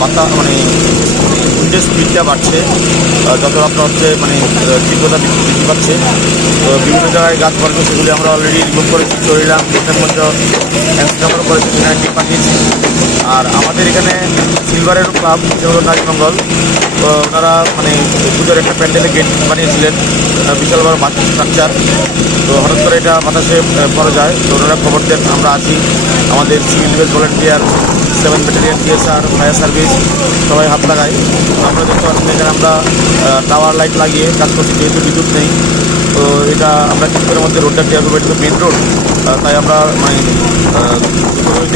বাতা মানে উইন্ডের স্পিডটা বাড়ছে, যত আপনার হচ্ছে মানে তীব্রতা বৃদ্ধি পাচ্ছে। তো বিভিন্ন জায়গায় গাছ পড়ছে, সেগুলি আমরা অলরেডি রিমুভ করেছি, চলিলাম মধ্যে আমরা করেছি, সেখানে টিম পাঠিয়েছি। আর আমাদের এখানে সিলভারের ক্লাব যেগুলো নাজমঙ্গল, তো ওনারা মানে পুজোর একটা প্যান্ডেলে গেট বানিয়েছিলেন, বিশাল বড় বাতি স্ট্রাকচার। তো হঠাৎ করে এটা বাতাসে পড়ে যায়, তো ওনারা খবর দেন, আমরা আছি। আমাদের civil defence volunteer, 7 battalion TSR, fire service সবাই হাত লাগায়। আমরা দেখতে পাচ্ছি এখানে আমরা টাওয়ার লাইট লাগিয়ে কাজ করছি, যেহেতু বিদ্যুৎ নেই। তো এটা আমরা কী করে মধ্যে রোডটা ক্লিয়ার করবো, এটা তো মেন রোড, তাই আমরা মানে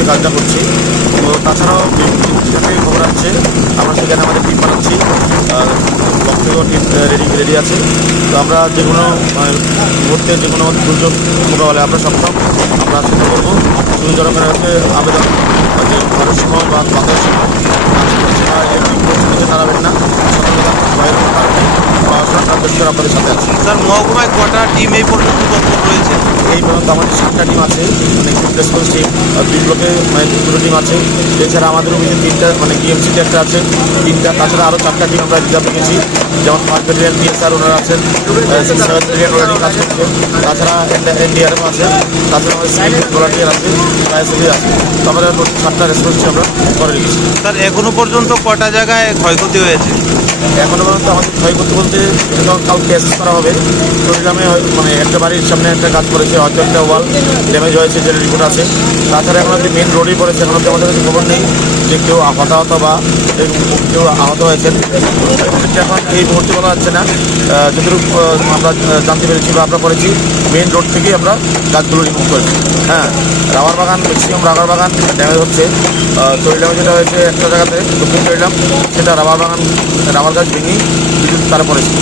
কাজটা করছি। তো তাছাড়াও যেখানে খবর আসছে আমরা সেখানে আমাদের টিম বানাচ্ছি, ব্লক থেকেও টিম রেডি আছে। তো আমরা যে কোনো মুহূর্তে যে কোনো দুর্যোগ মোকাবেলায় আমরা সক্ষম, আমরা সেটা করবো। শুধু জনগণের হচ্ছে আবেদন যে ঘরের সময় বা বাতাসের সময় সেটা নিচে দাঁড়াবেন না, ভয়ের কোনো কারণ নেই। সরকার পরিষ্কার আপনাদের সাথে আছে। স্যার, মহকুমায় কটা টিম এই পর্যন্ত তৎপর রয়েছে? এই পর্যন্ত আমাদের 7টা টিম আছে, মানে কুইক রেসপন্স টিম, ব্লকে মানে 2টো টিম আছে। এছাড়া আমাদের ওই 3টা মানে ডিএমসিতে একটা আছে 3টা, তাছাড়া আরও 4টা টিম আমরা রিজার্ভ রেখেছি, যেমন 5 ব্যাটালিয়ন টিএসআর ওনারা আছেন, 7 ব্যাটালিয়ন ওনারা কাজ করছে, তাছাড়া এনডিআরএফ আছে, তাছাড়া আমাদের সিভিল ভলান্টিয়ার আছে, ফায়ার আছে। তো আমরা 7টা রেসপন্স আমরা করে রেখেছি। স্যার, এখনো পর্যন্ত কটা জায়গায় ক্ষয়ক্ষতি হয়েছে? এখনও পর্যন্ত আমাদের ক্ষয়ক্ষতি বলতে কাউকে অ্যাসেস করা হবে। চট্টগ্রামে মানে একটা বাড়ির সামনে একটা কাজ করেছে, হয়তো একটা ওয়াল ড্যামেজ হয়েছে, যেটা রিপোর্ট আছে। তাছাড়া এখন অব্দি মেন রোডেই পড়েছে, এখন অব্দি আমাদের কাছে খবর নেই যে কেউ হতাহত বা কেউ আহত হয়েছেন। এখন এই মুহূর্তে বলা যাচ্ছে না, যতটুকু আমরা জানতে পেরেছি বা আমরা করেছি, মেন রোড থেকেই আমরা গাছগুলো রিমুভ করেছি। হ্যাঁ, রাবার বাগান, ম্যাক্সিমাম রাবার বাগান ড্যামেজ হচ্ছে। চরিলামে যেটা হয়েছে একটা জায়গাতে, দক্ষিণ চরিলাম, সেটা রাবার বাগান, রাবার গাছ ভেঙেই বিদ্যুৎ তারা পড়েছে।